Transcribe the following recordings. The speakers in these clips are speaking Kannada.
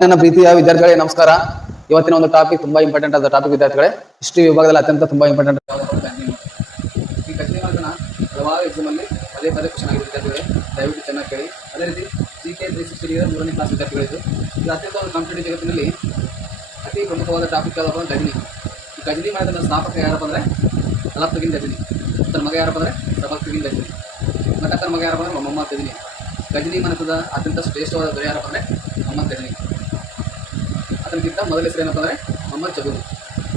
ನನ್ನ ಪ್ರೀತಿಯ ವಿದ್ಯಾರ್ಥಿಗಳೇ, ನಮಸ್ಕಾರ. ಇವತ್ತಿನ ಒಂದು ಟಾಪಿಕ್ ತುಂಬಾ ಇಂಪಾರ್ಟೆಂಟ್ ಆದ ಟಾಪಿಕ್ ವಿದ್ಯಾರ್ಥಿಗಳೇ. ಹಿಸ್ಟ್ರಿ ವಿಭಾಗದಲ್ಲಿ ಅತ್ಯಂತ ತುಂಬಾ ಇಂಪಾರ್ಟೆಂಟ್ ಈ ಕಠಿಣ ಹಲವಾರು ಎಕ್ಸಾಮ್ ಅಲ್ಲಿ ಪದೇ ಪದೇ ಕ್ವಶನ್ ಆಗಿದೆ ವಿದ್ಯಾರ್ಥಿಗಳೇ. ದಯವಿಟ್ಟು ಚೆನ್ನಾಗಿ ಕೇಳಿ. ಅದೇ ರೀತಿ ಜಿ ಕೆ ತ್ರೀ ಸಿಕ್ಸ್ಟಿ ಮೂರನೇ ಕ್ಲಾಸ್ ವಿದ್ಯಾರ್ಥಿಗಳಿದ್ದು ಇದು. ಅತ್ಯಂತ ಒಂದು ಕಾಂಪಿಟೇಟಿವ್ ಜಗತ್ತಿನಲ್ಲಿ ಅತಿ ಪ್ರಮುಖವಾದ ಟಾಪಿಕ್ ಯಾವುದಪ್ಪ ಅಂದ್ರೆ ಗಜನಿ. ಈ ಗಜನಿ ಮಾಡಿದ ಸ್ಥಾಪಕ ಯಾರಪ್ಪ ಅಂದ್ರೆ ಅಲಪ್ತಗಿನ್ ಗಜನಿ ಆತನ ಮಗ ಯಾರಪ್ಪ ಅಂದ್ರೆ ಸಬಕ್ತಗಿನ್ ಗಜನಿ ಮತ್ತೆ ಅದರ ಮಗ ಯಾರಪ್ಪ ಅಂದ್ರೆ ಮೊಹಮ್ಮದ್ ಗಜನಿ ಗಜನಿ ಮನಸದ ಅತ್ಯಂತ ಶ್ರೇಷ್ಠವಾದ ದೊರೆ ಯಾರಪ್ಪ ಅಂದ್ರೆ ಮೊಹಮ್ಮದ್ ಗಜನಿ ಅದಕ್ಕಿಂತ ಮೊದಲ ಹೆಸರು ಏನಪ್ಪ ಅಂದರೆ ಮೊಹಮ್ಮದ್ ಜಬೂರ್.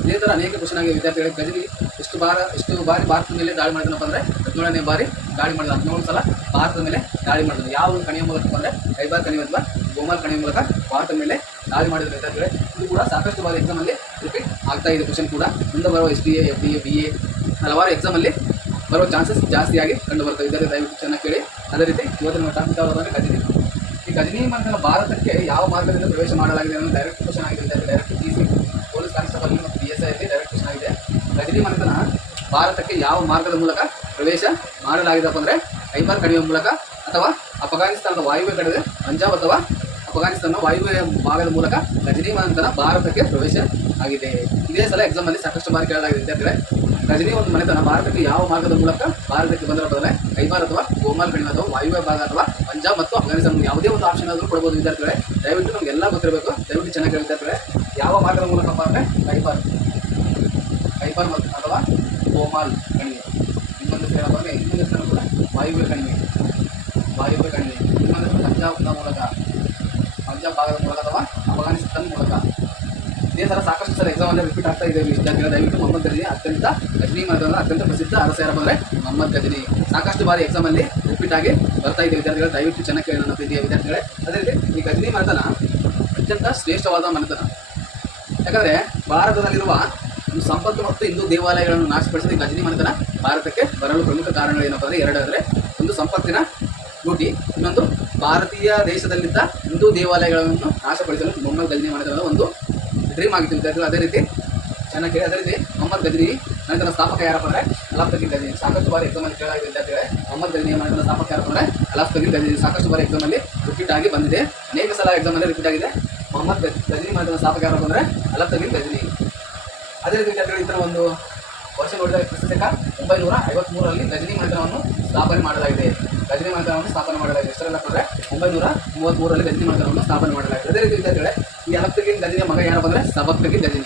ಇದೇ ಥರ ಅನೇಕ ಕ್ವಶನ್ ಆಗಿದೆ ವಿದ್ಯಾರ್ಥಿಗಳಿಗೆ ಗಜನಿ ಎಷ್ಟು ಬಾರ, ಎಷ್ಟು ಬಾರಿ ಭಾರತದ ಮೇಲೆ ದಾಳಿ ಮಾಡಿದನಪ್ಪ ಅಂದರೆ ಹದಿನೇಳನೇ ಬಾರಿ ದಾಳಿ ಮಾಡಿದ, ಹದಿನೇಳು ಸಲ ಭಾರತದ ಮೇಲೆ ದಾಳಿ ಮಾಡಿದ. ಯಾವ ಕಣಿಯ ಮೂಲಕ ಅಂದರೆ ಹೈಬಾರ್ ಕಣಿವೆ ಅಥವಾ ಗೋಮಾಲ್ ಕಣಿವೆ ಮೂಲಕ ಭಾರತದ ಮೇಲೆ ದಾಳಿ ಮಾಡಿದ ವಿದ್ಯಾರ್ಥಿಗಳೇ. ಇದು ಕೂಡ ಸಾಕಷ್ಟು ಬಾರಿ ಎಕ್ಸಾಮಲ್ಲಿ ರಿಪೀಟ್ ಆಗ್ತಾ ಇದೆ ಕ್ವಶನ್ ಕೂಡ. ಮುಂದೆ ಬರುವ S D A F D A B A ಹಲವಾರು ಎಕ್ಸಾಮಲ್ಲಿ ಬರುವ ಚಾನ್ಸಸ್ ಜಾಸ್ತಿಯಾಗಿ ಕಂಡು ಬರ್ತವೆ. ವಿದ್ಯಾರ್ಥಿ ದಯವಿಟ್ಟು ಚೆನ್ನಾಗಿ ಕೇಳಿ. ಅದೇ ರೀತಿ ಇವತ್ತಿನ ಟಾಪಿಕ್ ಅವರನ್ನು ಗಜನಿ ಈ ಗಜನಿ ಮಂಥನ ಭಾರತಕ್ಕೆ ಯಾವ ಮಾರ್ಗದಿಂದ ಪ್ರವೇಶ ಮಾಡಲಾಗಿದೆ ಅನ್ನೋ ಡೈರೆಕ್ಟ್ ಕ್ವಶನ್ ಆಗಿದೆ direct P C police constable ಮತ್ತು ಪಿ ಎಸ್ ಐ ಅಲ್ಲಿ ಡೈರೆಕ್ಟ್ ಕ್ವಶನ್ ಆಗಿದೆ. ಗಜನಿ ಮಂಥನ ಭಾರತಕ್ಕೆ ಯಾವ ಮಾರ್ಗದ ಮೂಲಕ ಪ್ರವೇಶ ಮಾಡಲಾಗಿದೆಪ್ಪ ಅಂದರೆ ಐಮಾರ್ ಕಣಿವೆ ಮೂಲಕ ಅಥವಾ ಅಫ್ಘಾನಿಸ್ತಾನದ ವಾಯುವ್ಯ ಕಡೆ ಪಂಜಾಬ್ ಅಥವಾ ಅಫ್ಘಾನಿಸ್ತಾನ ವಾಯುವ್ಯ ಭಾಗದ ಮೂಲಕ ಗಜನಿ ಮಂಥನ ಭಾರತಕ್ಕೆ ಪ್ರವೇಶ ಆಗಿದೆ. ಇದೇ ಸಲ ಎಕ್ಸಾಮ್ ಅಲ್ಲಿ ಸಾಕಷ್ಟು ಬಾರಿ ಕೇಳಲಾಗಿದೆ ವಿದ್ಯಾರ್ಥಿಗಳೇ. ರಜನಿ ಒಂದು ಮನೆತನ ಭಾರತಕ್ಕೆ ಯಾವ ಮಾರ್ಗದ ಮೂಲಕ ಭಾರತಕ್ಕೆ ಬಂದರೆ ಬದಲೇ ಅಥವಾ ಗೋಮಾಲ್ ಕಣಿವೆ ಅಥವಾ ವಾಯುವ್ಯ ಭಾಗ ಅಥವಾ ಪಂಜಾಬ್ ಮತ್ತು ಅಫ್ಘಾನಿಸ್ತಾನ ಯಾವುದೇ ಒಂದು ಆಪ್ಷನ್ ಆದರೂ ಕೊಡಬಹುದು ವಿದ್ಯಾರ್ಥಿಗಳೇ. ದಯವಿಟ್ಟು ನಮ್ಗೆ ಎಲ್ಲ ಗೊತ್ತಿರಬೇಕು. ದಯವಿಟ್ಟು ಚೆನ್ನಾಗಿ ವಿದ್ಯಾರ್ಥಿಗಳೇ. ಯಾವ ಮಾರ್ಗದ ಮೂಲಕ ಅಂದರೆ ಐಬಾರ್ ಐಬಾರ್ ಮತ್ತು ಅಥವಾ ಗೋಮಾಲ್ ಕಣಿವೆ. ಇನ್ನೊಂದು ಏನಪ್ಪ ಇನ್ನೊಂದು ಹೆಸರು ಕೂಡ ವಾಯುವ್ಯ ಕಣಿವೆ. ವಾಯುವ್ಯ ಕಣಿವೆ. ಇನ್ನೊಂದು ಪಂಜಾಬ್ನ ಮೂಲಕ. ಪಂಜಾಬ್ ಭಾಗದ ಮೂಲಕ ಅಥವಾ ಅಫ್ಘಾನಿಸ್ತಾನ ಮೂಲಕ. ಇದೇ ಥರ ಸಾಕಷ್ಟು ಸರ್ ಎಕ್ಸಾಮ್ ಅಂದರೆ ರಿಪೀಟ್ ಆಗ್ತಾ ವಿದ್ಯಾರ್ಥಿಗಳ ದಯವಿಟ್ಟು ಮೊಹಮ್ಮದ್ ಗಜನಿ ಅತ್ಯಂತ ಗಜನಿ ಮಾಡಿದ ಅತ್ಯಂತ ಪ್ರಸಿದ್ಧ ಅರಸ ಬಂದರೆ ಮೊಹಮ್ಮದ್ ಗಜನಿ ಸಾಕಷ್ಟು ಬಾರಿ ಎಕ್ಸಾಮ್ ಅಲ್ಲಿ ರಿಪೀಟ್ ಆಗಿ ಬರ್ತಾ ಇದೆ ವಿದ್ಯಾರ್ಥಿಗಳು, ದಯವಿಟ್ಟು ಚೆನ್ನಾಗಿ ಕೇಳಿ ನನ್ನ ಪ್ರೀತಿಯ ವಿದ್ಯಾರ್ಥಿಗಳೇ. ಅದೇ ರೀತಿ ಈ ಗಜನಿ ಮನೆತನ ಅತ್ಯಂತ ಶ್ರೇಷ್ಠವಾದ ಮನೆತನ. ಯಾಕಂದರೆ ಭಾರತದಲ್ಲಿರುವ ಸಂಪತ್ತು ಮತ್ತು ಹಿಂದೂ ದೇವಾಲಯಗಳನ್ನು ನಾಶಪಡಿಸಿದ ಗಜನಿ ಮನೆತನ ಭಾರತಕ್ಕೆ ಬರಲು ಪ್ರಮುಖ ಕಾರಣಗಳು ಏನಪ್ಪ ಅಂದರೆ ಎರಡು ಅಂದರೆ ಒಂದು ಸಂಪತ್ತಿನ ಲೂಟಿ ಇನ್ನೊಂದು ಭಾರತೀಯ ದೇಶದಲ್ಲಿದ್ದ ಹಿಂದೂ ದೇವಾಲಯಗಳನ್ನು ನಾಶಪಡಿಸಲು ಮೊಹಮ್ಮದ್ ಗಜನಿ ಮನೆತನದ ಒಂದು ಡ್ರೀಮ್ ಆಗಿತ್ತು ವಿದ್ಯಾರ್ಥಿಗಳು ಅದೇ ರೀತಿ ಚೆನ್ನಾಗಿ ಅದೇ ರೀತಿ ಮೊಹಮ್ಮದ್ ಗಜನಿ ನಂತರ ಸ್ಥಾಪಕ ಯಾರಪ್ಪ ಅಂದರೆ ಗಜನಿ ಸಾಕಷ್ಟು ಬಾರಿ ಎಕ್ಸಾಮಲ್ಲಿ ಕೇಳಾಗಿದೆ ವಿದ್ಯಾರ್ಥಿಗಳೇ ಮೊಹಮ್ಮದ್ ಗದ್ರಿ ನಂತರ ಸ್ಥಾಪಕ ಯಾರಪ್ಪ ಅಂದರೆ ಗಜನಿ ಸಾಕಷ್ಟು ಬಾರಿ ಎಕ್ಸಾಮಲ್ಲಿ ರಿಪೀಟ್ ಆಗಿ ಬಂದಿದೆ. ಅನೇಕ ಸಲ ಎಕ್ಸಾಮಲ್ಲಿ ರಿಪೀಟ್ ಆಗಿದೆ. ಮೊಹಮ್ಮದ್ ಗದ್ರಿ ಮನೆತನ ಸ್ಥಾಪಕ ಯಾರಪ್ಪ ಅಂದರೆ ಅಲಾಫ್ತಗಿನ್ ಗಜನಿ ಅದೇ ರೀತಿ ವಿದ್ಯಾರ್ಥಿಗಳು ಇದರ ಒಂದು ವರ್ಷ ನೋಡಿದಾಗ ಪ್ರಸ್ತಕ ಒಂಬೈನೂರ ಐವತ್ಮೂರರಲ್ಲಿ ಗಜನಿ ಮಂದಿರವನ್ನು ಸ್ಥಾಪನೆ ಮಾಡಲಾಗಿದೆ. ಗಜನಿ ಮಂದಿರವನ್ನು ಸ್ಥಾಪನೆ ಮಾಡಲಾಗಿದೆ. ಹೆಸರೆಲ್ಲ ಅಂದರೆ ಒಂಬೈನೂರ ಮೂವತ್ತ್ಮೂರರಲ್ಲಿ ಗಜನಿ ಮಂದಿರವನ್ನು ಸ್ಥಾಪನೆ ಮಾಡಲಾಗಿದೆ. ಅದೇ ರೀತಿ ವಿದ್ಯಾರ್ಥಿಗಳೇ ಅಲಕ್ತಗಿನ್ ಗಜನಿಯ ಮಗ ಏನಪ್ಪ ಅಂದರೆ ಸಬಕ್ತಗಿನ್ ಗಜನಿ.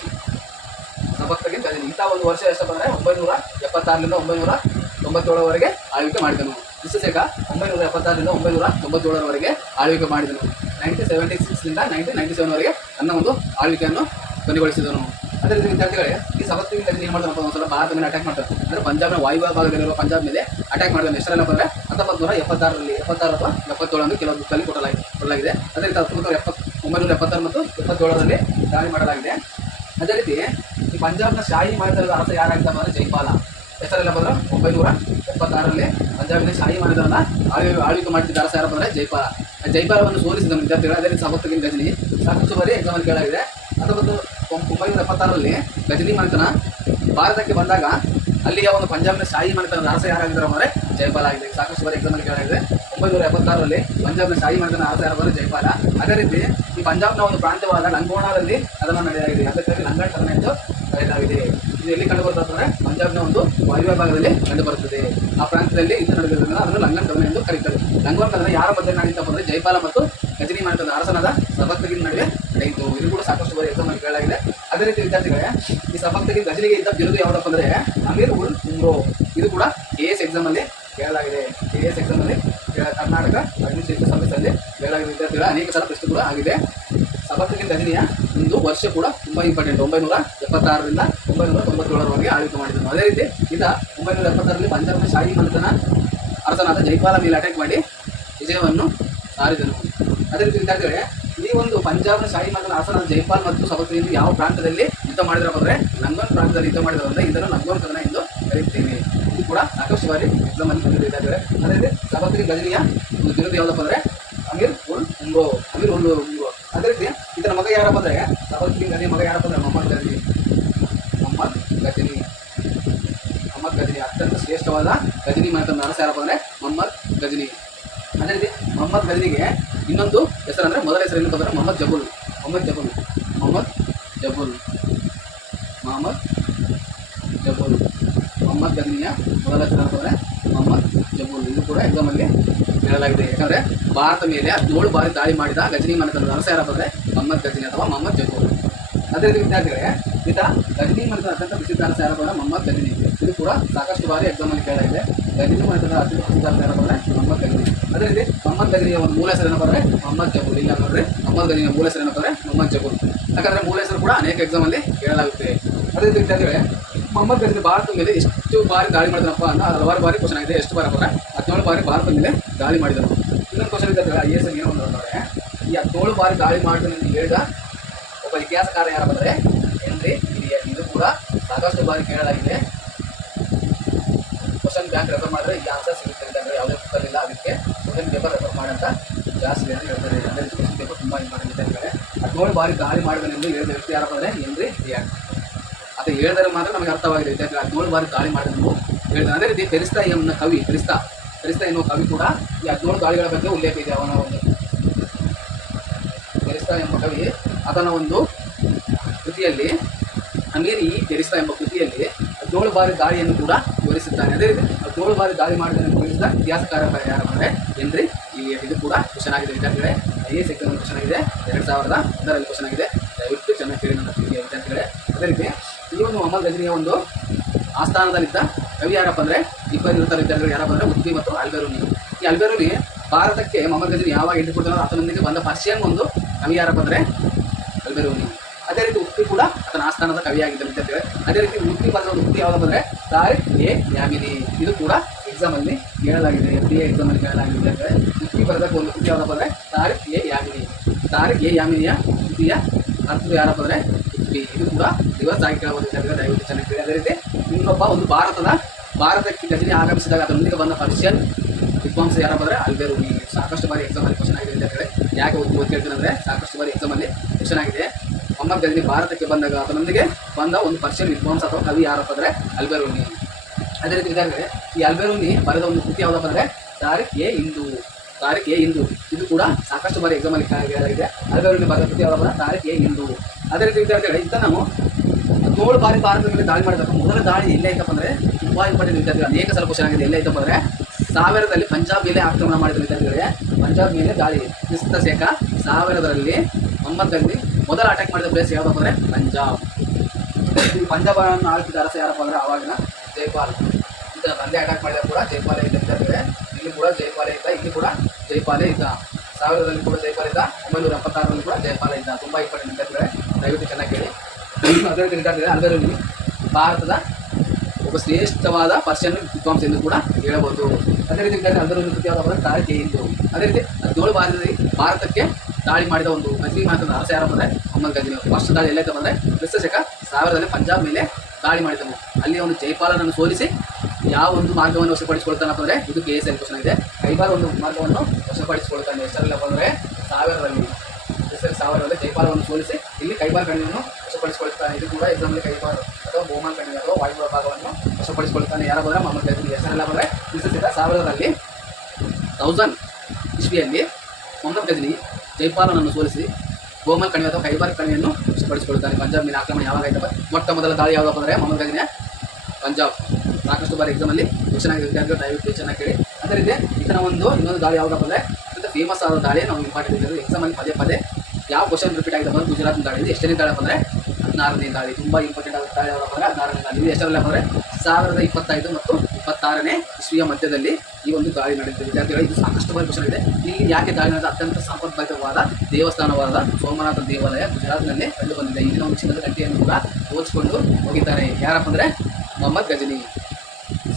ಸಬಕ್ತಗಿನ್ ಗಜನಿ. ಇಂಥ ಒಂದು ವರ್ಷ ಎಷ್ಟು ಅಂದರೆ ಒಂಬೈನೂರ ಎಪ್ಪತ್ತಾರರಿಂದ ಒಂಬೈನೂರ ತೊಂಬತ್ತೇಳರವರೆಗೆ ಆಳ್ವಿಕೆ ಮಾಡಿದನು. ವಿಶ್ವಶೇಖ ಒಂಬೈನೂರ ಎಪ್ಪತ್ತಾರರಿಂದ ಒಂಬೈನೂರ ತೊಂಬತ್ತೇಳರವರೆಗೆ ಆಳ್ವಿಕೆ ಮಾಡಿದನು. ನೈನ್ಟೀನ್ ಸೆವೆಂಟಿ ಸಿಕ್ಸ್ನಿಂದ ನೈನ್ಟೀನ್ ನೈಂಟಿ ಸೆವೆನ್ವರೆಗೆ ತನ್ನ ಒಂದು ಆಳ್ವಿಕೆಯನ್ನು ಕೊನೆಗೊಳಿಸಿದನು. ಅದೇ ರೀತಿ ವಿದ್ಯಾರ್ಥಿಗಳೇ, ಈ ಸಬಕ್ತಿಗೆ ಏನು ಒಂದು ಒಂದ್ಸಲ ಭಾರತ ಮೇಲೆ ಅಟ್ಯಾಕ್ ಮಾಡ್ತಾರೆ. ಅಂದರೆ ಪಂಜಾಬ್ನ ವಾಯುವ್ಯ ಭಾಗದಲ್ಲಿರುವ ಪಂಜಾಬ್ ಮೇಲೆ ಅಟ್ಯಾಕ್ ಮಾಡಿದ ಎಷ್ಟರಲ್ಲಪ್ಪ ಬಂದರೆ ಹತ್ತೊಂಬತ್ತು ನೂರ ಎಪ್ಪತ್ತಾರರಲ್ಲಿ, ಎಪ್ಪತ್ತಾರು ಅಥವಾ ಎಪ್ಪತ್ತೇಳನ್ನು ಕೆಲವೊಂದು ಕಲ್ಲಿ ಕೊಡಲಾಗಿದೆ ಕೊಡಲಾಗಿದೆ. ಅದೇ ರೀತಿ ಹತ್ತೊಂಬತ್ತು ಎಪ್ಪತ್ತು ಒಂಬೈನೂರ ಎಪ್ಪತ್ತಾರು ಮತ್ತು ಎಪ್ಪತ್ತೇಳರಲ್ಲಿ ದಾಳಿ ಮಾಡಲಾಗಿದೆ. ಅದೇ ರೀತಿ ಈ ಪಂಜಾಬ್ನ ಶಾಹಿ ಮಾಡಿದ ಅರಸ ಯಾರಾಗಿದ್ದಪ್ಪ ಅಂದರೆ ಜೈಪಾಲ. ಹೆಸರೆಲ್ಲ ಬಂದ್ರೆ ಒಂಬೈನೂರ ಎಪ್ಪತ್ತಾರರಲ್ಲಿ ಪಂಜಾಬ್ನ ಶಾಹಿ ಮಾಡಿದವನ್ನ ಆಳ್ವಿ ಆಳ್ವಿಕೆ ಮಾಡ್ತಿದ್ದ ಅರಸ ಯಾರು ಬಂದ್ರೆ ಜೈಪಾಲ. ಜೈಪಾಲವನ್ನು ಸೋಲಿಸಿದ ವಿದ್ಯಾರ್ಥಿಗಳು, ಅದೇ ರೀತಿ ಸಬಕ್ತಗಿನ್ ಗಜನಿ ಸಾಕಷ್ಟು ಬಾರಿ ಎಕ್ಸಾಮಲ್ಲಿ ಕೇಳಾಗಿದೆ ಹತ್ತೊಂಬತ್ತು ಒಂಬ- ಒಂಬೈನೂರ ಎಪ್ಪತ್ತಾರರಲ್ಲಿ ಗಜನಿ ಮನೆತನ ಭಾರತಕ್ಕೆ ಬಂದಾಗ ಅಲ್ಲಿಯ ಒಂದು ಪಂಜಾಬ್ನ ಶಾಹಿ ಮನೆತನದ ಅರಸ ಯಾರಾಗಿದ್ದಾರೆ ಅಂದರೆ ಜೈಪಾಲ ಆಗಿದೆ. ಸಾಕಷ್ಟು ಬಾರಿ ಎಕ್ಸಾಮ್ ಕೇಳಾಗಿದೆ ಒಂಬೈನೂರ ಎಪ್ಪತ್ತಾರರಲ್ಲಿ ಪಂಜಾಬ್ನ ಶಾಹಿ ಮನೆತನ ಯಾರು ಅಂದರೆ ಜೈಪಾಲ ಅದೇ ರೀತಿ ಈ ಪಂಜಾಬ್ನ ಒಂದು ಪ್ರಾಂತ್ಯವಾದ ಲಂಗೋಣದಲ್ಲಿ ಅದನ್ನು ನಡೆಯಲಾಗಿದೆ. ಅದಕ್ಕಾಗಿ ಲಂಗನ್ ಟರ್ನ್ ಎಂದು ಕರೆಯಲಾಗಿದೆ ಇದು ಎಲ್ಲಿ ಕಂಡು ಅಂದರೆ ಪಂಜಾಬ್ನ ಒಂದು ವಾಯುವ್ಯ ಭಾಗದಲ್ಲಿ ಕಂಡುಬರುತ್ತದೆ. ಆ ಪ್ರಾಂತ್ಯದಲ್ಲಿ ಇದು ನಡೆದಿರೋದ್ರಿಂದ ಅದನ್ನು ಲಂಗನ್ ಕದನ ಎಂದು ಕರೀತಾರೆ. ಲಂಗೋಣ ಕದನ ಯಾರ ಮಧ್ಯೆ ನಡೆಯುತ್ತಪ್ಪ ಅಂದರೆ ಜೈಪಾಲ ಮತ್ತು ಗಜನಿ ಮನೆತನದ ಅರಸನಾದ ಸಭಕ್ತಗಿನ ನಡುವೆ ನಡೆಯಿತು. ಇದು ಕೂಡ ಸಾಕಷ್ಟು ಬಾರಿ ಎಕ್ಸಾಮ್ ಕೇಳಲಾಗಿದೆ. ಅದೇ ರೀತಿ ವಿದ್ಯಾರ್ಥಿಗಳೇ, ಈ ಸಬಕ್ತಗಿನ್ ಗಜನಿಗೆ ಇದ್ದ ಬಿರುದು ಯಾವುದಪ್ಪ ಅಂದರೆ ಅಮೀರ್ ಉಲ್ ಉಮ್ರೋ ಇದು ಕೂಡ ಎ ಎಸ್ ಎಕ್ಸಾಮ್ ಅಲ್ಲಿ ಸಿ ಎಸ್ ಎಕ್ಸಾಮ್ ಅಲ್ಲಿ, ಕೇ- ಕರ್ನಾಟಕ ಅಡ್ಮಿನಿಸ್ಟ್ರೇಷನ್ ಸರ್ವಿಸಲ್ಲಿ ಹೇಳಲಾಗಿದೆ ವಿದ್ಯಾರ್ಥಿಗಳ ಅನೇಕ ಸಲ ಪ್ರಶ್ನೆ ಕೂಡ ಆಗಿದೆ. ಸಬಕ್ತಗಿನ್ ಅಧಿನಿಯ ಒಂದು ವರ್ಷ ಕೂಡ ತುಂಬ ಇಂಪಾರ್ಟೆಂಟ್ ಒಂಬೈನೂರ ಎಪ್ಪತ್ತಾರರಿಂದ ಒಂಬೈನೂರ ತೊಂಬತ್ತೇಳರವರೆಗೆ ಆಡಳಿತ ಮಾಡಿದನು ಅದೇ ರೀತಿ ಇದ ಒಂಬೈನೂರ ಎಪ್ಪತ್ತಾರರಲ್ಲಿ ಪಂಜಾಬ್ನ ಶಾಹಿ ಮನೆತನ ಅರಸನಾದ ಜೈಪಾಲ ಮೇಲೆ ಅಟ್ಯಾಕ್ ಮಾಡಿ ವಿಜಯವನ್ನು ಸಾರಿದನು ಅದೇ ರೀತಿ ವಿದ್ಯಾರ್ಥಿಗಳೇ, ಈ ಒಂದು ಪಂಜಾಬ್ನ ಶಾಹಿ ಮಗನ ಅರಸನಾದ ಜೈಪಾಲ್ ಮತ್ತು ಸಬಕ್ತಿಯನ್ನು ಯಾವ ಪ್ರಾಂತದಲ್ಲಿ ಯುದ್ಧ ಮಾಡಿದ್ರಪ್ಪ ಅಂದರೆ ಲಂಗೋನ್ ಪ್ರಾಂತದಲ್ಲಿ ಯುದ್ಧ ಮಾಡಿದ್ರೆ ಇದನ್ನು ಲಂಗೋನ್ ಕದನ ಎಂದು ಕರೆಯುತ್ತೇವೆ. ಇದು ಕೂಡ ಸಾಕಷ್ಟು ಬಾರಿ ಎಕ್ಸಾಮ್ ಅಲ್ಲಿ ಬಂದಿದೆ ವಿದ್ಯಾರ್ಥಿಗಳೇ ಅದೇ ರೀತಿ ಸಬಕ್ತಿ ಗಜನಿಯ ಒಂದು ಬಿರುದು ಯಾವುದಪ್ಪ ಅಂದರೆ ಅಮೀರ್ ಉಲ್ ಉಂಗೋ ಅಮೀರ್ ಉಲ್ ಉಂಗೋ ಅದೇ ರೀತಿ ಇದರ ಮಗ ಯಾರಪ್ಪ ಅಂದರೆ ಸಬಕ್ತಿ ಗಜನಿ ಮಗ ಯಾರಪ್ಪ ಅಂದರೆ ಮೊಹಮ್ಮದ್ ಗಜನಿ. ಮೊಹಮ್ಮದ್ ಗಜನಿ. ಮೊಹಮ್ಮದ್ ಗಜನಿ, ಅತ್ಯಂತ ಶ್ರೇಷ್ಠವಾದ ಗಜನಿ ಮನೆತನ ಅರಸ ಯಾರಪ್ಪ ಅಂದರೆ ಮೊಹಮ್ಮದ್ ಗಜನಿ. ಅದೇ ರೀತಿ ಮೊಹಮ್ಮದ್ ಗಜನಿಗೆ ಇನ್ನೊಂದು ಹೆಸರು ಅಂದರೆ ಮೊದಲ ಹೆಸರು ಏನಪ್ಪ ಅಂದರೆ ಮೊಹಮ್ಮದ್ ಜಬುಲ್. ಮೊಹಮ್ಮದ್ ಜಬುಲ್. ಮೊಹಮ್ಮದ್ ಜಬುಲ್. ಮೊಹಮ್ಮದ್ ಗಜ್ನಿಯ ಮೊದಲ ಅಂತಂದ್ರೆ ಮೊಹಮ್ಮದ್ ಜಬುಲ್ ಇದು ಕೂಡ ಎಕ್ಸಾಮಲ್ಲಿ ಹೇಳಲಾಗಿದೆ ಯಾಕಂದ್ರೆ ಭಾರತ ಮೇಲೆ ಹದಿನೇಳು ಬಾರಿ ದಾಳಿ ಮಾಡಿದ ಗಜನಿ ಮನೆತನದ ಅರಸ ಯಾರ ಅಂದ್ರೆ ಮೊಹಮ್ಮದ್ ಗಜನಿ ಅಥವಾ ಮೊಹಮ್ಮದ್ ಜಬುಲ್ ಅದೇ ರೀತಿ ವಿದ್ಯಾರ್ಥಿಗಳೇ, ಈತ ಗಜನಿ ಮನೆತನ ಅತ್ಯಂತ ಪ್ರಸಿದ್ಧ ಅರಸ ಯಾರ ಅಂದ್ರೆ ಮೊಹಮ್ಮದ್ ಗಜನಿ. ಇದು ಕೂಡ ಸಾಕಷ್ಟು ಬಾರಿ ಎಕ್ಸಾಮಲ್ಲಿ ಕೇಳಲಾಗಿದೆ ಗಜನಿ ಮನೆತನದ ಅತ್ಯಂತ ಪ್ರಸಿದ್ಧ ಅರಸ ಯಾರ ಅಂದ್ರೆ ಮೊಹಮ್ಮದ್ ಗಜನಿ. ಅದೇ ರೀತಿ ಮೊಹಮ್ಮದ್ ಗಜನಿಯ ಒಂದು ಮೂಲ ಹೆಸರೇನು ಅಂದ್ರೆ ಮೊಹಮ್ಮದ್ ಜಬೂರ್ ಇಲ್ಲ ನೋಡ್ರಿ ಮೊಹಮ್ಮದ್ ಗಜನಿಯ ಮೂಲ ಹೆಸರೇನು ಏನಪ್ಪ ಮೊಹಮ್ಮದ್ ಜಬೂರ್ ಯಾಕಂದ್ರೆ ಮೂಲ ಹೆಸರು ಕೂಡ ಅನೇಕ ಎಕ್ಸಾಮಲ್ಲಿ ಕೇಳಲಾಗುತ್ತೆ ಅದೇ ರೀತಿ ವಿದ್ಯಾರ್ಥಿಗಳೇ ಮೊಹಮ್ಮದ್ ಗಜನಿ ಭಾರತದ ಮೇಲೆ ಎಷ್ಟು ಬಾರಿ ದಾಳಿ ಮಾಡಿದನಪ್ಪ ಅಂತ ಹಲವಾರು ಬಾರಿ ಕ್ವಶನ್ ಆಗಿದೆ. ಎಷ್ಟು ಬಾರಿ ಅಂದ್ರೆ ಹದಿನೇಳು ಬಾರಿ ಭಾರತದ ಮೇಲೆ ದಾಳಿ ಮಾಡಿದನು. ಇನ್ನೊಂದು ಕ್ವಶನ್ ವಿದ್ಯಾರ್ಥಿಗಳ ಐ ಎಸ್ ಏನು ಅಂತಂದರೆ ಈ ಹದಿನೇಳು ಬಾರಿ ದಾಳಿ ಮಾಡಿದ್ರೆ ಅಂತ ಹೇಳಿದ ಒಬ್ಬ ಇತಿಹಾಸಕಾರ ಯಾರು ಬಂದರೆ? ಹೆನ್ರಿ ಹಿರಿಯ. ಇದು ಕೂಡ ಸಾಕಷ್ಟು ಬಾರಿ ಕೇಳಲಾಗಿದೆ. ಕ್ವಶನ್ ಬ್ಯಾಂಕ್ ರೆಫರ್ ಮಾಡಿದ್ರೆ ಈ ಆನ್ಸರ್ ಸಿಗುತ್ತೆ ಅಂತಂದರೆ ಯಾವುದೇ ಇಲ್ಲ. ಅದಕ್ಕೆ ಕ್ವಶನ್ ಪೇಪರ್ ರೆಫರ್ ಮಾಡಂತ ಜಾಸ್ತಿ ಅಂತ ಹೇಳ್ತಾರೆ. ಅಂದರೆ ಕ್ವಶನ್ ಪೇಪರ್ ತುಂಬ ಇಂಪಾರ್ಟೆಂಟ್ ಇದೆ ಹದಿನೇಳು ಬಾರಿ ದಾಳಿ ಮಾಡಿದನೆಂದು ಹೇಳಿದ ವ್ಯಕ್ತಿ ಯಾರಪ್ಪ ಬಂದರೆ? ಹೆನ್ರಿ ಹಿರಿಯರ್ ಅದು ಹೇಳಿದರೆ ಮಾತ್ರ ನಮಗೆ ಅರ್ಥವಾಗಿದೆ. ವಿದ್ಯಾರ್ಥಿಗಳು ಹದಿನೇಳು ಬಾರಿ ದಾಳಿ ಮಾಡಿದನು ಹೇಳಿದ ಅದೇ ರೀತಿ ಫೆರಿಸ್ತಾ ಎಂಬ ಕವಿ, ಫೆರಿಸ್ತಾ ಫೆರಿಸ್ತಾ ಎನ್ನುವ ಕವಿ ಕೂಡ ಈ ಹದಿನೇಳು ದಾಳಿಗಳ ಬಗ್ಗೆ ಉಲ್ಲೇಖ ಇದೆ. ಅವನ ಒಂದು ಫೆರಿಸ್ತಾ ಎಂಬ ಕವಿ, ಅದನ್ನ ಒಂದು ಕೃತಿಯಲ್ಲಿ ಅಮೀರಿ ಫೆರಿಸ್ತಾ ಎಂಬ ಕೃತಿಯಲ್ಲಿ ಹದಿನೇಳು ಬಾರಿ ದಾಳಿಯನ್ನು ಕೂಡ ವಿವರಿಸುತ್ತಾನೆ ಅದೇ ರೀತಿ ಹದಿನೇಳು ಬಾರಿ ದಾಳಿ ಮಾಡಿದ ವಿವರಿಸಿದ ಇತಿಹಾಸಕಾರ ಯಾರಂದರೆ ಈ ಇದು ಕೂಡ ಕ್ವಶನ್ ಆಗಿದೆ. ವಿದ್ಯಾರ್ಥಿಗಳೇ ಐ ಎಸ್ ಎಕ್ಸಾಮ್ ಕ್ವಶನ್ ಆಗಿದೆ. ಎರಡು ಸಾವಿರದ ಒಂದರಲ್ಲಿ ಕ್ವಶನ್ ಆಗಿದೆ. ದಯವಿಟ್ಟು ಚೆನ್ನಾಗಿ ಕೇಳಿ ನನ್ನ ವಿದ್ಯಾರ್ಥಿಗಳೇ. ಅದೇ ರೀತಿ ಒಂದು ಮೊಹಮ್ಮದ್ ಗಜನಿಯ ಒಂದು ಆಸ್ಥಾನದಲ್ಲಿದ್ದ ಕವಿ ಯಾರಪ್ಪ ಅಂದರೆ, ಇಬ್ಬರು ಇರ್ತಾರೆ ವಿದ್ಯಾರ್ಥಿಗಳು ಯಾರಪ್ಪ ಅಂದರೆ ಉದ್ವಿ ಮತ್ತು ಅಲ್ಬೆರೂನಿ ಈ ಅಲ್ಬೆರೂನಿ ಭಾರತಕ್ಕೆ ಮೊಹಮ್ಮದ್ ಗಜನಿ ಯಾವಾಗ ಇಟ್ಟುಕೊಡ್ತಾರೋ ಕೊಡ್ತಾರೋ ಆತನೊಂದಿಗೆ ಬಂದ ಪರ್ಷಿಯನ್ ಒಂದು ಕವಿ ಯಾರಪ್ಪ ಅಂದರೆ ಅಲ್ಬೆರೂನಿ ಅದೇ ರೀತಿ ಉಕ್ತಿ ಕೂಡ ಆತನ ಆಸ್ಥಾನದ ಕವಿಯಾಗಿದ್ದ ಹೇಳ್ತೇವೆ ಅದೇ ರೀತಿ ಉಕ್ತಿ ಬಂದ ಒಂದು ಉಕ್ತಿ ಯಾವಾಗ ಬಂದರೆ ತಾರಿಕ್ ಎ ಯಾಮಿನಿ ಇದು ಕೂಡ ಎಕ್ಸಾಮಲ್ಲಿ ಕೇಳಲಾಗಿದೆ ಎಫ್ ಡಿ ಎ ಎಕ್ಸಾಮಲ್ಲಿ ಕೇಳಲಾಗಿದೆ ವಿದ್ಯಾರ್ಥಿಗಳೇ ಉಕ್ತಿ ಬರೆದಕ್ಕೆ ಒಂದು ಉಕ್ತಿ ಯಾವ್ದಪ್ಪ ಅಂದರೆ ತಾರಿಕ್ ಎ ಯಾಮಿನಿ ತಾರಿಕ್ ಎ ಯಾಮಿನಿಯ ಉತ್ತಿಯ ಅರ್ಥ ಯಾರಪ್ಪ ಅಂದರೆ ಉಕ್ತಿ ಇದು ಕೂಡ ದಿವಸ ಆಗಿ ಕೇಳಬಹುದು ದಯವಿಟ್ಟು ಚೆನ್ನಾಗಿ ಕೇಳಿ ಅದೇ ರೀತಿ ಇನ್ನೊಬ್ಬ ಒಂದು ಭಾರತದ ಭಾರತಕ್ಕೆ ಗಜನಿ ಆಗಮಿಸಿದಾಗ ಅದರೊಂದಿಗೆ ಬಂದ ಪರ್ಷಿಯನ್ ವಿದ್ವಾಂಸ ಯಾರಪ್ಪ ಅಂದರೆ ಅಲ್ಬೇರೂನಿ ಸಾಕಷ್ಟು ಬಾರಿ ಎಕ್ಸಾಮಲ್ಲಿ ಕ್ವಶನ್ ಆಗಿದೆ ವಿದ್ಯಾರ್ಥಿಗಳೇ ಯಾಕೆ ಓದಿ ಓದಿ ಕೇಳ್ತೀನಿ ಅಂದರೆ ಸಾಕಷ್ಟು ಬಾರಿ ಎಕ್ಸಾಮಲ್ಲಿ ಕ್ವಶನ್ ಆಗಿದೆ. ಮೊಹಮ್ಮದ್ ಗಜನಿ ಭಾರತಕ್ಕೆ ಬಂದಾಗ ಅದರೊಂದಿಗೆ ಬಂದ ಒಂದು ಪರ್ಷಿಯನ್ ವಿದ್ವಾಂಸ ಅಥವಾ ಕವಿ ಯಾರಪ್ಪ ಅಂದರೆ ಅಲ್ಬೇರೂನಿ ಅದೇ ರೀತಿ ವಿದ್ಯಾರ್ಥಿಗಳೇ ಈ ಅಲ್ಬೆರುನಿ ಬರೆದ ಒಂದು ಕೃತಿ ಯಾವುದಪ್ಪ ಅಂದರೆ ತಾರಿಕ್ ಎ ಇಂದು. ತಾರಿಕ್ ಎ ಇಂದು. ಇದು ಕೂಡ ಸಾಕಷ್ಟು ಬಾರಿ ಎಕ್ಸಾಮಲ್ಲಿ ಆಗಿದೆ ಅಲ್ಬೇರೂನಿ ಬರೆದ ಕೃತಿ ಯಾವುದಪ್ಪ ಅಂದರೆ ಎ ಇಂದು. ಅದೇ ರೀತಿ ವಿದ್ಯಾರ್ಥಿಗಳು ಇಂಥ ನಾವು ಹದಿನೇಳು ಬಾರಿ ಭಾರತದ ಮೇಲೆ ದಾಳಿ ಮಾಡಿದಾಗ ಮೊದಲ ದಾಳಿ ಎಲ್ಲೇ ಐತಪ್ಪ ಅಂದರೆ ತುಂಬ ಇಂಪಾರ್ಟೆಂಟ್ ವಿದ್ಯಾರ್ಥಿಗಳು, ಅನೇಕ ಸಲ ಕ್ವಶನ್ ಆಗಿದೆ ಎಲ್ಲೇ ಅಂದರೆ ಸಾವಿರದಲ್ಲಿ ಪಂಜಾಬ್ ಮೇಲೆ ಆಕ್ರಮಣ ಮಾಡಿದ ವಿದ್ಯಾರ್ಥಿಗಳಿಗೆ ಪಂಜಾಬ್ ಮೇಲೆ ದಾಳಿ. ಕ್ರಿಸ್ತ ಶೇಖ, ಸಾವಿರದಲ್ಲಿ ಒಂಬತ್ತರಲ್ಲಿ ಮೊದಲ ಅಟ್ಯಾಕ್ ಮಾಡಿದ ಪ್ಲೇಸ್ ಯಾವುದಪ್ಪ ಅಂದರೆ ಪಂಜಾಬ್. ಪಂಜಾಬ್ ಪಂಜಾಬನ್ನು ಆಳ್ತಿದ್ದ ಅರಸ ಯಾರಪ್ಪ ಅಂದರೆ ಆವಾಗಿನ ಜೈಪಾಲ್. ಇದು ಬಂದೇ ಅಟ್ಯಾಕ್ ಮಾಡಿದ ಕೂಡ ಜೈಪಾಲೇ ಇದ್ದ ವಿದ್ಯಾರ್ಥಿಗಳೇ. ಇಲ್ಲಿ ಕೂಡ ಜೈಪಾಲೇ ಇದ್ದ, ಇಲ್ಲಿ ಕೂಡ ಜೈಪಾಲೇ ಇದ್ದ. ಸಾವಿರದಲ್ಲಿ ಕೂಡ ಜೈಪಾಲ ಇದ್ದ, ಒಂಬೈನೂರ ಎಪ್ಪತ್ತಾರರಲ್ಲಿ ಕೂಡ ಜೈಪಾಲ ಇದ್ದ. ತುಂಬ ಇಂಪಾರ್ಟೆಂಟ್ ವಿದ್ಯಾರ್ಥಿಗಳೇ. ದಯವಿಟ್ಟು ಚೆನ್ನಾಗಿ ಕೇಳಿ. ಅದರಲ್ಲಿ ರೀತಿ ಅದರಲ್ಲಿ ಭಾರತದ ಒಬ್ಬ ಶ್ರೇಷ್ಠವಾದ ಪರ್ಷಿಯನ್ ವಿದ್ವಾಂಸ ಎಂದು ಕೂಡ ಹೇಳಬಹುದು. ಅದೇ ರೀತಿ ಅಲ್ಬೆರೂನಿ ಕೃತಿಯಾದ ತಾರಿಕೆ ಇದ್ದು ಅದೇ ರೀತಿ ಹದಿನೇಳು ಭಾರತದಲ್ಲಿ ಭಾರತಕ್ಕೆ ದಾಳಿ ಮಾಡಿದ ಒಂದು ಗಜನಿ ಮಾತನ ಅರಸ ಯಾರು ಬಂದರೆ ಮೊಹಮ್ಮದ್ ಗಜಿನ ಫಸ್ಟ್ ದಾಳಿ ಎಲ್ಲೈತೆ ಬಂದರೆ ಕ್ರಿಸ್ತ ಶಕ ಸಾವಿರದಲ್ಲಿ ಪಂಜಾಬ್ ಮೇಲೆ ದಾಳಿ ಮಾಡಿದನು. ಅಲ್ಲಿ ಒಂದು ಜೈಪಾಲನನ್ನು ಸೋಲಿಸಿ ಯಾವ ಒಂದು ಮಾರ್ಗವನ್ನು ವಶಪಡಿಸಿಕೊಳ್ತಾನೆ ಅಂತಂದರೆ ಇದು ಕೆ ಎಸ್ ಎಲ್ ಕ್ವಶನ್ ಇದೆ ಕೈಬಾರ್ ಒಂದು ಮಾರ್ಗವನ್ನು ವಶಪಡಿಸಿಕೊಳ್ತಾನೆ. ಹೆಸರಲ್ಲ ಬಂದರೆ ಸಾವಿರದಲ್ಲಿ ಹೆಸರು ಸಾವಿರದಲ್ಲಿ ಜೈಪಾಲವನ್ನು ಸೋಲಿಸಿ ಇಲ್ಲಿ ಕೈಬಾರ್ ಕಣಿವೆಯನ್ನು ವಶಪಡಿಸಿಕೊಳ್ತಾನೆ ಇದು ಕೂಡ ಎಕ್ಸಾಮಲ್ಲಿ ಕೈಬಾರ್ ಅಥವಾ ಬೋಮಾನ್ ಕಣಿವೆ ಅಥವಾ ವಾಯು ಭಾಗವನ್ನು ವಶಪಡಿಸಿಕೊಳ್ತಾನೆ ಯಾರ ಬಂದರೆ ಮೊಹಮ್ಮದ್ ಗಜನಿ ಹೆಸರೆಲ್ಲ ಬಂದರೆ ಕ್ರಿಸ್ತ ಸಾವಿರದಲ್ಲಿ ತೌಸಂಡ್ ಇಸ್ವಿಯಲ್ಲಿ ಮೊಹಮ್ಮದ್ ಗಜನಿ ಜೈಪಾಲನನ್ನು ಸೋಲಿಸಿ ಗೋಮಲ್ ಕಣಿವೆ ಅಥವಾ ಕೈಬಾರ್ ಕಣಿವೆಯನ್ನು ವಶಪಡಿಸಿಕೊಳ್ಳುತ್ತಾನೆ. ಪಂಜಾಬ್ ಮೇಲೆ ಆಕ್ರಮಣ ಯಾವಾಗ ಆಯ್ತಪ್ಪ? ಮೊಟ್ಟ ಮೊದಲ ದಾಳಿ ಯಾವುದಪ್ಪ ಅಂದರೆ ಮೊಹಮ್ಮದ್ ಗಜನಿಯ ಪಂಜಾಬ್? ಸಾಕಷ್ಟು ಬಾರಿ ಎಕ್ಸಾಮಲ್ಲಿ ಆಗಿದೆ ವಿದ್ಯಾರ್ಥಿಗಳು ದಯವಿಟ್ಟು ಚೆನ್ನಾಗಿ ಕೇಳಿ. ಅದೇ ರೀತಿ ಇದನ್ನ ಒಂದು ಇನ್ನೊಂದು ದಾಳಿ ಯಾವುದಪ್ಪ ಅಂದರೆ ಫೇಮಸ್ ಆದ ದಾಳಿ ನಾವು ಇಂಪಾರ್ಟೆಂಟ್ ಇದ್ದೀವಿ ಎಕ್ಸಾಮಲ್ಲಿ ಪದೇ ಪದೇ ಯಾವ ಕ್ವಶನ್ ರಿಪೀಟ್ ಆಗಿದೆ ಬಂದರೆ ಗುಜರಾತ್ ದಾಳಿ ಇದು ಎಷ್ಟನೇ ದಾಳಿ ಬಂದರೆ ಹದಿನಾರನೇ ದಾಳಿ ತುಂಬ ಇಂಪಾರ್ಟೆಂಟ್ ಆದ ದಾಳಿ ಅಂದರೆ ಹದಿನಾರನೇ ದಾಳಿ ಇದು ಎಷ್ಟರಲ್ಲ ಬಂದರೆ ಸಾವಿರದ ಇಪ್ಪತ್ತೈದು ಮತ್ತು ಇಪ್ಪತ್ತಾರನೇ ಇಸ್ವಿಯ ಮಧ್ಯದಲ್ಲಿ ಈ ಒಂದು ದಾಳಿ ನಡೆದಿದೆ ವಿದ್ಯಾರ್ಥಿಗಳು, ಇದು ಸಾಕಷ್ಟು ಬಾರಿ ಕ್ವಶನ್ ಇದೆ. ಇಲ್ಲಿ ಯಾಕೆ ದಾಳಿ ನಡೆದ? ಅತ್ಯಂತ ಸಾಂಪ್ರದಾಯಿಕವಾದ ದೇವಸ್ಥಾನವಾದ ಸೋಮನಾಥ ದೇವಾಲಯ ಗುಜರಾತ್ನಲ್ಲಿ ಕಂಡು ಬಂದಿದೆ ಇಲ್ಲಿನ ಒಂದು ಚಿನ್ನದ ಗಂಟೆಯನ್ನು ಕೂಡ ಓದಿಸಿಕೊಂಡು ಹೋಗಿದ್ದಾರೆ. ಯಾರಪ್ಪ ಅಂದರೆ ಮೊಹಮ್ಮದ್ ಗಜನಿ.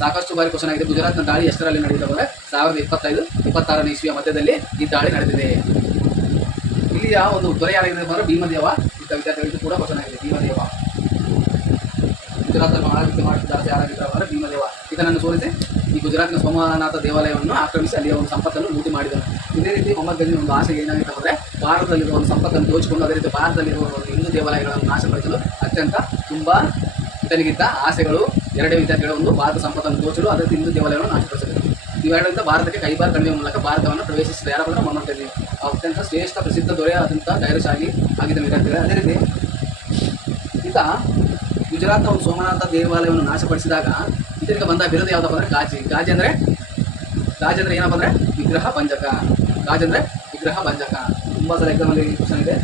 ಸಾಕಷ್ಟು ಬಾರಿ ಕ್ವಶನ್ ಆಗಿದೆ. ಗುಜರಾತ್ನ ದಾಳಿ ಎಷ್ಟರಲ್ಲಿ ನಡೆದಿದೆ ಅಂದರೆ ಸಾವಿರದ ಇಪ್ಪತ್ತೈದು, ಇಪ್ಪತ್ತಾರನೇ ಇಸ್ವಿಯ ಮಧ್ಯದಲ್ಲಿ ಈ ದಾಳಿ ನಡೆದಿದೆ. ಇಲ್ಲಿಯ ಒಂದು ದೊರೆ ಯಾರಾಗಿದೆ ಅಂದರೆ ಭೀಮದೇವ. ಇದ್ದ ವಿದ್ಯಾರ್ಥಿಗಳಿಗೆ ಕೂಡ ಕ್ವಶನ್ ಆಗಿದೆ ಭೀಮದೇವ. ಗುಜರಾತ್ನಲ್ಲಿ ಆಳ್ವಿಕೆ ಮಾಡಿದ ಯಾರಾಗಿದ್ದ ಅಂದರೆ ಭೀಮದೇವ. ಇದನ್ನು ಸೋಲಿಸಿ ಈ ಗುಜರಾತ್ನ ಸೋಮನಾಥ ದೇವಾಲಯವನ್ನು ಆಕ್ರಮಿಸಿ ಅಲ್ಲಿಯ ಒಂದು ಸಂಪತ್ತನ್ನು ಲೂಟಿ ಮಾಡಿದರು ಇದೇ ರೀತಿ ಮೊಹಮ್ಮದ್ ಗಂಜಿ ಒಂದು ಆಸೆ ಏನಾಗಿತ್ತು ಅಂದರೆ ಭಾರತದಲ್ಲಿರುವ ಒಂದು ಸಂಪತ್ತನ್ನು ದೋಚಿಕೊಂಡು ಅದೇ ರೀತಿ ಭಾರತದಲ್ಲಿರುವ ಒಂದು ಹಿಂದೂ ದೇವಾಲಯಗಳನ್ನು ನಾಶಪಡಿಸಲು ಅತ್ಯಂತ ತುಂಬ ಈತನಿಗಿದ್ದ ಆಸೆಗಳು, ಎರಡೇ ವಿದ್ಯಾರ್ಥಿಗಳ ಒಂದು ಭಾರತ ಸಂಪತ್ತನ್ನು ದೋಚಲು ಅದೇ ಹಿಂದೂ ದೇವಾಲಯವನ್ನು ನಾಶಪಡಿಸಲು ಇವೆರಡರಿಂದ ಭಾರತಕ್ಕೆ ಕೈಬಾರ್ ಕಣಿವೆ ಮೂಲಕ ಭಾರತವನ್ನು ಪ್ರವೇಶಿಸಿದ ಯಾರಾದರೂ ಮೊಹಮ್ಮದ್ ಗಜನಿ ಅತ್ಯಂತ ಶ್ರೇಷ್ಠ ಪ್ರಸಿದ್ಧ ದೊರೆ ಆದಂಥ ಡೈರಸ್ ಆಗಿ ಆಗಿದ್ದ ವಿದ್ಯಾರ್ಥಿಗಳೇ ಅದೇ ರೀತಿ ಈಗ ಗುಜರಾತ್ನ ಒಂದು ಸೋಮನಾಥ ದೇವಾಲಯವನ್ನು ನಾಶಪಡಿಸಿದಾಗ ಇದರಿಂದ ಬಂದ ಬಿರುದು ಯಾವುದಪ್ಪ ಅಂದರೆ ಗಾಜಿ. ಗಾಜಿ ಅಂದರೆ? ಗಾಜಿ ಅಂದರೆ ಏನಪ್ಪ ಅಂದರೆ ವಿಗ್ರಹ ಭಂಜಕ ಗಾಜಿ ಅಂದರೆ ವಿಗ್ರಹ ಭಂಜಕ ತುಂಬ ಸಲ ಎಕ್ಸಾಮಲ್ಲಿ ಕ್ವಶನ್ ಇದೆ.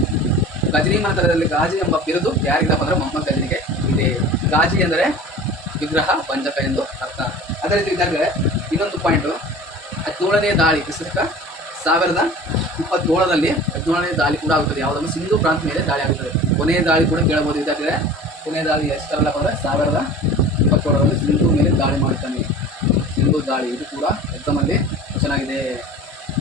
ಗಜನಿ ಮಂತ್ರದಲ್ಲಿ ಗಾಜಿ ಎಂಬ ಬಿರುದು ಯಾರಿಗಪ್ಪ ಅಂದರೆ ಮೊಹಮ್ಮದ್ ಗಜನಿಗೆ ಇದೆ. ಗಾಜಿ ಎಂದರೆ ವಿಗ್ರಹ ಭಂಜಕ ಎಂದು ಅರ್ಥ. ಅದೇ ರೀತಿ ಇದ್ದಾಗ ಇನ್ನೊಂದು ಪಾಯಿಂಟು ಹದಿನೇಳನೇ ದಾಳಿ ಕ್ರಿಸ್ತಕ ಸಾವಿರದ ಇಪ್ಪತ್ತೇಳರಲ್ಲಿ ಹದಿನೇಳನೇ ದಾಳಿ ಕೂಡ ಆಗುತ್ತದೆ. ಯಾವುದನ್ನು? ಸಿಂಧು ಪ್ರಾಂತ ಮೇಲೆ ದಾಳಿ ಆಗುತ್ತದೆ. ಕೊನೆಯ ದಾಳಿ ಕೂಡ ಕೇಳಬಹುದು ಇದಾದರೆ ಕೊನೆಯ ದಾಳಿ ಎಷ್ಟರಲ್ಲ ಬಂದರೆ ಸಾವಿರದ ಇಪ್ಪತ್ತೇಳರಲ್ಲಿ ಸಿಂಧು ಮೇಲೆ ದಾಳಿ ಮಾಡುತ್ತಾನೆ. ಸಿಂಧು ದಾಳಿ. ಇದು ಕೂಡ ಎಕ್ಸಾಮಲ್ಲಿ ಚೆನ್ನಾಗಿದೆ.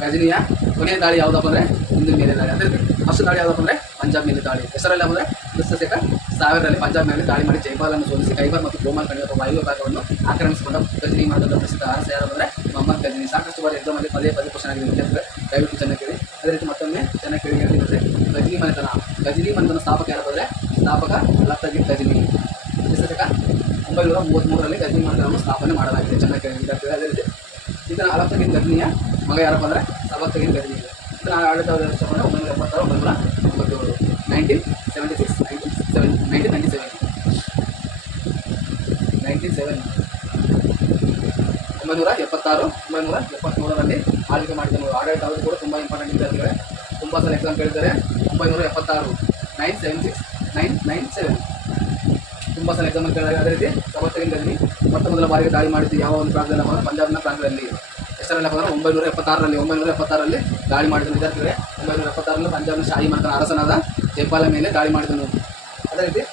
ಗಜನಿಯ ಕೊನೆಯ ದಾಳಿ ಯಾವುದಪ್ಪ ಅಂದರೆ? ಸಿಂಧು ಮೇಲೆ ದಾಳಿ. ಅಂದರೆ ಫಸ್ಟ್ ದಾಳಿ ಯಾವುದಪ್ಪ ಅಂದರೆ? ಪಂಜಾಬ್ ಮೇಲೆ ದಾಳಿ. ಹೆಸರಲ್ಲಿ ಬಂದರೆ ಕ್ರಿಸ್ತಶಕ ಸಾವಿರದಲ್ಲಿ ಪಂಜಾಬ್ ಮೇಲೆ ದಾಳಿ ಮಾಡಿ ಜೈಪಾಲನ್ನು ಸೋಲಿಸಿ, ಕೈಬರ್ ಮತ್ತು ಗೋಮಾಲ್ ಕಣಿವೆ ಅಥವಾ ವಾಯು ಭಾಗವನ್ನು ಆಕ್ರಮಿಸಿಕೊಂಡ ಗಜನಿ ಮಾಡಿದಂಥ ಪ್ರಸಿದ್ಧ ಅರಸ ಯಾರು ಅಂದರೆ? ಮೊಹಮ್ಮದ್ ಗಜನಿ ಸಾಕಷ್ಟು ಬಾರಿ ಎಕ್ಸಾಮಲ್ಲಿ ಪದೇ ಪದೇ ಕ್ವಶನ್ ಆಗಿದೆ ವಿದ್ಯಾರ್ಥಿಗಳು. ದಯವಿಟ್ಟು ಚೆನ್ನಾಗಿ ಕೇಳಿ. ಅದೇ ರೀತಿ ಮತ್ತೊಮ್ಮೆ ಚೆನ್ನಾಗಿ ಕೇಳಿ ಹೇಳ್ತಿದ್ರೆ ಗಜನಿ ಮನೆತನ. ಗಜನಿ ಮನೆತನ ಸ್ಥಾಪಕ ಯಾರು ಬಂದರೆ? ಸ್ಥಾಪಕ ಲತ್ತಗಿ ಗಜನಿ. ಶತಕ ಒಂಬೈನೂರ ಮೂವತ್ತ್ಮೂರರಲ್ಲಿ ಗಜನಿ ಮನೆತನವನ್ನು ಸ್ಥಾಪನೆ ಮಾಡಲಾಗಿದೆ. ಚೆನ್ನಾಗಿ ಕೇಳಿ ವಿದ್ಯಾರ್ಥಿಗಳು. ಅದೇ ರೀತಿ ಇದನ್ನು ಅಲತ್ತಗಿನ ಗಜನಿಯ ಮಗ ಯಾರಪ್ಪ ಅಂದರೆ ಸಬಕ್ತಗಿನ್ ಗಜನಿ. ಇದನ್ನು ಆಡಳಿತ ವರ್ಷ ಬಂದರೆ ಒಂಬೈನೂರ ಎಪ್ಪತ್ತಾರು, ಒಂಬೈನೂರ ಒಂಬತ್ತೇಳು nineteen seventy six nineteen seven nineteen ninety seven nineteen seven ಒಂಬೈನೂರ ಎಪ್ಪತ್ತಾರು, ಒಂಬೈನೂರ ಎಪ್ಪತ್ತ್ಮೂರರಲ್ಲಿ ಆಳ್ವಿಕೆ ಮಾಡಿದನು ಆಡಳಿತ ಅವಧಿ ಕೂಡ ತುಂಬ ಇಂಪಾರ್ಟೆಂಟ್ ವಿದ್ಯಾರ್ಥಿಗಳೇ ತುಂಬ ಸಲ ಎಕ್ಸಾಮ್ ಕೇಳಿದ್ದಾರೆ. ಒಂಬೈನೂರ ಎಪ್ಪತ್ತಾರು nine seven six nine nine seven ತುಂಬ ಸಲ ಎಕ್ಸಾಮ್ ಕೇಳಿದಾಗ ಅದೇ ರೀತಿ ಸವತ್ತರಿಂದಲ್ಲಿ ಮೊತ್ತ ಮೊದಲ ಬಾರಿಗೆ ದಾಳಿ ಮಾಡಿದ್ದು ಯಾವ ಒಂದು ಪ್ರಾಂತ್ಯದಲ್ಲಿ ಅಂದರೆ ಪಂಜಾಬ್ನ ಪ್ರಾಂತದಲ್ಲಿ ಹೆಸರಲ್ಲ ಬಂದರೆ ಒಂಬೈನೂರ ಎಪ್ಪತ್ತಾರರಲ್ಲಿ ಒಂಬೈನೂರ ಎಪ್ಪತ್ತಾರರಲ್ಲಿ ದಾಳಿ ಮಾಡಿದ ವಿದ್ಯಾರ್ಥಿಗಳೇ ಒಂಬೈನೂರ ಎಪ್ಪತ್ತಾರರಲ್ಲಿ ಪಂಜಾಬ್ನ ಶಾಹಿ ಮಾತ್ರ ಅರಸನಾದ ಜೈಪಾಲ ಮೇಲೆ ದಾಳಿ ಮಾಡಿದನು ಅದೇ ರೀತಿ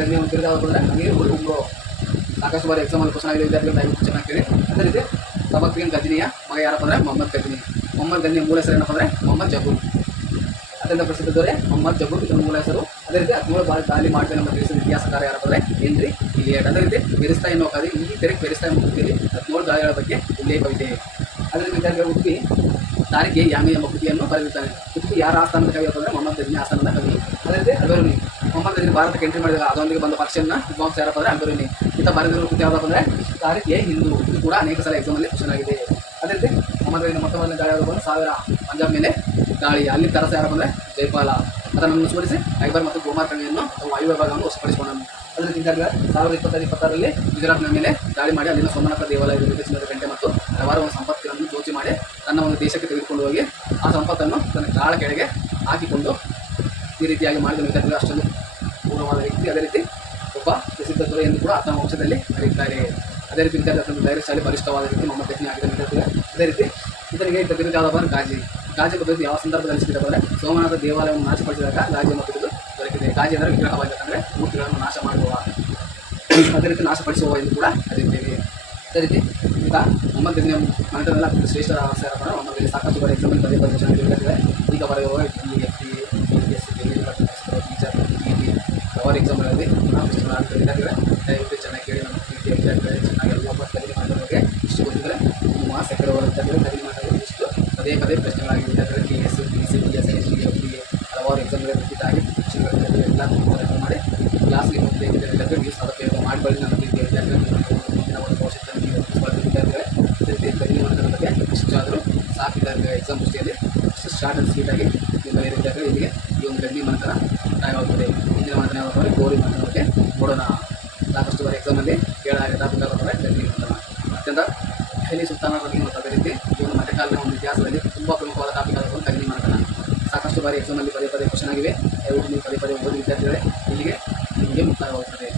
ಗಣ್ಯ ಒಂದು ತಿರುಗಾದ ಬಂದರೆ ನೀರು ಉಂಗೋ ಸಾಕಷ್ಟು ಬಾರಿ ಎಕ್ಸಾಮಲ್ಲಿ ಕ್ವಶನ್ ಆಗಿದೆ ವಿದ್ಯಾರ್ಥಿಗಳು ದಯವಿಟ್ಟು ಚೆನ್ನಾಗಿ ಕೇಳಿ ಅದೇ ರೀತಿ ಸಬಕ್ರಿನ್ ಗಜನಿಯ ಮಗ ಯಾರಪ್ಪ ಅಂದರೆ ಮೊಹಮ್ಮದ್ ಗಜನಿ ಮೊಹಮ್ಮದ್ ಗಜನಿ ಮೂಲ ಹೆಸರು ಏನಪ್ಪ ಅಂದರೆ ಮೊಹಮ್ಮದ್ ಜಬೂರ್. ಅದರಿಂದ ಪ್ರಸಿದ್ಧ ದೊರೆ ಮೊಹಮ್ಮದ್ ಜಬೂರ್, ಇದರ ಮೂಲ ಹೆಸರು. ಅದೇ ರೀತಿ ಹದಿನೇಳು ಬಾರಿ ದಾಳಿ ಮಾಡಿದ ನಮ್ಮ ದೇಶದ ಇತಿಹಾಸಕಾರ ಯಾರಪ್ಪ ಅಂದರೆ ಹೆನ್ರಿ ಇಲಿಯಟ್ ಅದೇ ರೀತಿ ಬೆರಿಸ್ತಾ ಎನ್ನುವ ಕಥೆ ಈ ತೆರೆ ಬೆರಿಸ್ತಾ ಎಂಬ ಕೃತಿಯಲ್ಲಿ ಹದಿನೇಳು ದಾಳಿಗಳ ಬಗ್ಗೆ ಉಲ್ಲೇಖವಿದೆ. ಅದರಿಂದ ವಿದ್ಯಾರ್ಥಿಗಳು ಉಡುಪಿ ತಾರಿಗೆ ಯಾಮಿ ಎಂಬ ಕೃತಿಯನ್ನು ಬರೆದಿದ್ದಾನೆ ಕೃತಿ ಯಾರ ಆಸ್ಥಾನದ ಕವಿ ಅಂತಂದರೆ ಮೊಹಮ್ಮದ್ ಗಜನಿ ಆಸ್ಥಾನದ ಕವಿ. ಅದೇ ರೀತಿ ಅಲ್ಬರುನಿ ಮೊಹಮ್ಮದ್ ಗಜನಿ ಭಾರತಕ್ಕೆ ಎಂಟ್ರಿ ಮಾಡಿದಾಗ ಅದೊಂದಿಗೆ ಬಂದ ಪಕ್ಷನ ವಿದ್ವಾಂಸ ಯಾರಪ್ಪ ಅಂದರೆ ಅಲ್ಬರುನಿ ಈತ ಬರೆದಿರುವ ಕೃತಿ ಯಾವುದಪ್ಪ ಅಂದರೆ ತಾರಿಗೆ ಹಿಂದೂ. ಇದು ಕೂಡ ಅನೇಕ ಸಲ ಎಕ್ಸಾಮಲ್ಲಿ ಕ್ವಶನ್ ಆಗಿದೆ. ಅದೇ ರೀತಿ ಮೊಹಮ್ಮದ್ ಗಜನಿ ಮೊತ್ತ ಮೊದಲನೇ ದಾಳಿ ಯಾವುದು ಸಾವಿರ ಪಂಜಾಬ್ ಮೇಲೆ ದಾಳಿ. ಅಲ್ಲಿ ತರಸ ಯಾರಪ್ಪ ಅಂದರೆ ಜೈಪಾಲ. ಅದನ್ನು ಸ್ಮರಿಸಿ ಐಬರ್ ಮತ್ತು ಗೋಮಾರ್ ಕಣಿಯನ್ನು ವಾಯು ವಿಭಾಗವನ್ನು ವಶಪಡಿಸಿಕೊಂಡನು ಅದೇ ರೀತಿ ವಿದ್ಯಾರ್ಥಿಗಳು ಸಾವಿರದ ಇಪ್ಪತ್ತೈದು ಇಪ್ಪತ್ತಾರರಲ್ಲಿ ಗುಜರಾತ್ನ ಮೇಲೆ ದಾಳಿ ಮಾಡಿ ಅಲ್ಲಿನ ಸೋಮನಾಥ ದೇವಾಲಯದ ಮೇಲೆ ಚಿನ್ನದ ಗಂಟೆ ಮತ್ತು ಹಲವಾರು ಒಂದು ಜೋಚಿ ದೋಚಿ ಮಾಡಿ ತನ್ನ ಒಂದು ದೇಶಕ್ಕೆ ತೆಗೆದುಕೊಂಡು ಹೋಗಿ ಆ ಸಂಪತ್ತನ್ನು ತನ್ನ ಕಾಳ ಕೆಳಗೆ ಹಾಕಿಕೊಂಡು ಈ ರೀತಿಯಾಗಿ ಮಾಡಿದ ವಿದ್ಯಾರ್ಥಿಗಳು ಅಷ್ಟೊಂದು ಪೂರ್ಣವಾದ ವ್ಯಕ್ತಿ. ಅದೇ ರೀತಿ ಒಬ್ಬ ಪ್ರಸಿದ್ಧ ದೊರೆ ಎಂದು ಕೂಡ ಆತನ ವಂಶದಲ್ಲಿ ಕರೆಯುತ್ತಾರೆ. ಅದೇ ರೀತಿ ವಿದ್ಯಾರ್ಥಿ ಧೈರ್ಯಶಾಲಿ ಬಲಿಷ್ಠವಾದ ರೀತಿ ಮೊಹಮ್ಮದ್ ಗಜ್ನಿ ಆಗಿದ್ದ ವಿದ್ಯಾರ್ಥಿಗಳು. ಅದೇ ರೀತಿ ಬಿರುದು ಯಾವುದಪ್ಪ ಗಾಜಿ. ಗಾಜಿ ಪದ್ಧತಿ ಯಾವ ಸಂದರ್ಭದಲ್ಲಿ ಅಂದರೆ ಸೋಮನಾಥ ದೇವಾಲಯವನ್ನು ನಾಶಪಡಿಸಿದಾಗ ಗಾಜಿ ಮತ್ತು ಬಿರುದು ದೊರಕಿದೆ. ಗಾಜಿ ಅಂದರೆ ವಿಗ್ರಹವಾಗಿದೆ ಅಂದರೆ ಮೂರ್ತಿಗಳನ್ನು ನಾಶ ಮಾಡುವ ಅದೇ ರೀತಿ ನಾಶಪಡಿಸುವ ಎಂದು ಕೂಡ ಕರೆಯುತ್ತೇವೆ. ಅದೇ ರೀತಿ ಈಗ ಮೊಹಮ್ಮದ್ ದಿನ ಮನೆತನದಲ್ಲಿ ಶ್ರೇಷ್ಠ ಮೊಹಮ್ಮದ್ ಗಜ್ನಿ ಸಾಕಷ್ಟು ಬಾರಿ ಎಕ್ಸಾಮ್ ಪದೇ ಪದೇ ಚೆನ್ನಾಗಿ ವಿದ್ಯಾರ್ಥಿಗಳೇ ಈಗ ಬರೆಯುವ ಈ F T S C teacher ಹಲವಾರು ಎಕ್ಸಾಮ್ಗಳಲ್ಲಿ ವಿದ್ಯಾರ್ಥಿಗಳೇ ದಯವಿಟ್ಟು ಚೆನ್ನಾಗಿ ಕೇಳಿ ನಮ್ಮ ವಿದ್ಯಾರ್ಥಿಗಳೇ ಚೆನ್ನಾಗಿ ಎಲ್ಲ ಕಲಿಕೆ ಮಾಡೋರಿಗೆ ಇಷ್ಟು ಗೊತ್ತಿದ್ರೆ ನಿಮ್ಮ ಸೆಕೆಂಡ್ ವಿದ್ಯಾರ್ಥಿಗಳು ಕಲಿಕೆ ಮಾಡೋದು ಇಷ್ಟು ಪದೇ ಪದೇ ಪ್ರಶ್ನೆಗಳಾಗಿ ವಿದ್ಯಾರ್ಥಿಗಳು K S P C B S S T F D ಹಲವಾರು ಎಕ್ಸಾಮ್ಗಳು ರಿಪೀಟ್ ಆಗಿ ಶಿಕ್ಷಕರು ಎಲ್ಲ ರೆಫರ್ ಮಾಡಿ ಕ್ಲಾಸ್ಗೆ ಹೋಗ್ತಾ ಇದ್ದ ವಿದ್ಯಾರ್ಥಿಗಳು ನೀವು ಸದುಪಯೋಗ ಮಾಡಬಾರ್ದು ನಮ್ಮ ರೀತಿಯ ವಿದ್ಯಾರ್ಥಿಗಳು ಮುಂದಿನ ಒಂದು ಭವಿಷ್ಯದಲ್ಲಿ ನೀವು ರೂಪಿಸಬಾರ್ದು ವಿದ್ಯಾರ್ಥಿಗಳೇ ಅದೇ ರೀತಿ ಕಲಿಕೆ ಮಾಡೋದ್ರ ಬಗ್ಗೆ ಇಷ್ಟಾದರೂ ಸಾಕು ವಿದ್ಯಾರ್ಥಿಗಳ ಎಕ್ಸಾಮ್ ದೃಷ್ಟಿಯಲ್ಲಿ ಶಾರ್ಟ್ ಆ್ಯಂಡ್ ಸ್ವೀಟ್ ಆಗಿ ನಿಮ್ಮ ವಿದ್ಯಾರ್ಥಿಗಳು ಇಲ್ಲಿಗೆ ಈ ಒಂದು ಗಡ್ಡಿ ಮಾತ್ರ ಆಗುತ್ತೆ ಇಂದಿನ ಮಂತ್ರ ಯಾವಾಗ ಗೋರಿ ಮಾತ್ರ ಬಗ್ಗೆ ನೋಡೋಣ. ಸಾಕಷ್ಟು ಬಾರಿ ಎಕ್ಸಾಮಲ್ಲಿ ಕೇಳಾಗಿದೆ ಬೇಕಾಗುತ್ತದೆ ಗಡ್ಡಿ ಮಾತ್ರ. ಅತ್ಯಂತ ದೆಹಲಿ ಸುಲ್ತಾನರ ಬಗ್ಗೆ ಅದೇ ರೀತಿ ಈ ಒಂದು ಮಧ್ಯಕಾಲದ ಒಂದು ಇತಿಹಾಸದಲ್ಲಿ ತುಂಬ ಪ್ರಮುಖವಾದ ಟಾಪಿಕ್ ಆದ ಕಡಿಮೆ ಮಾಡ್ತಾನೆ ಸಾಕಷ್ಟು ಬಾರಿ ಎಕ್ಸಾಮಲ್ಲಿ ಪದೇ ಪದೇ ಕ್ವಶನ್ ಆಗಿವೆ. ದಯವಿಟ್ಟು ನೀವು ಪದೇ ಪದೇ ಓದಿ ವಿದ್ಯಾರ್ಥಿಗಳೇ ಇಲ್ಲಿಗೆ ನಿಮಗೆ ಮುಕ್ತಾಯವಾಗುತ್ತದೆ